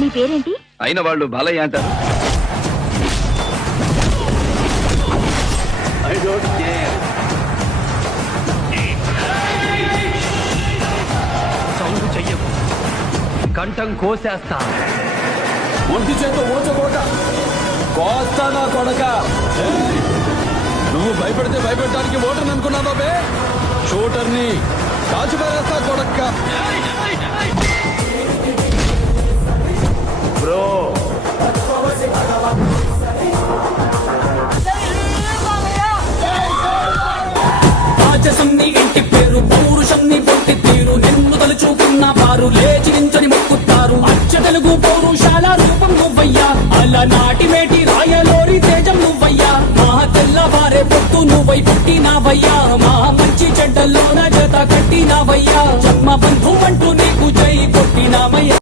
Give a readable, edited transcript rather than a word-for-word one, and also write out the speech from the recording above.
మీ పేరేంటి? అయిన వాళ్ళు బాలయ్య అంటారు. I don't care. సౌండ్ చెయ్యకు, కంఠం కోసేస్తా. ఒంటి చేత ఓచకోట కోస్తా నా కొడక. నువ్వు భయపడితే భయపెట్టడానికి ఓటర్ని అనుకున్నావా బే? షూటర్ని కాల్చి పారేస్తా కొడక్క. బ్రో రాజసంని ఇంటి పేరు, పౌరుషంని పొట్టి తీరు, నిన్ను తలుచుకున్న వారు లేచి నించని మొక్కుతారు. అచ్చ తెలుగు పౌరుషాల రూపం నువ్వయ్యా, అలనాటి మేటి రాయలోరి తేజం నువ్వయ్యా. మా తెల్లవారే పొత్తు నువ్వై పుట్టినావయ్యా, మా మంచి చెడ్డల్లోన జత కట్టినావయ్యా. జన్మ బంధువంటూ నీకు జై కొట్టినామయ్యా.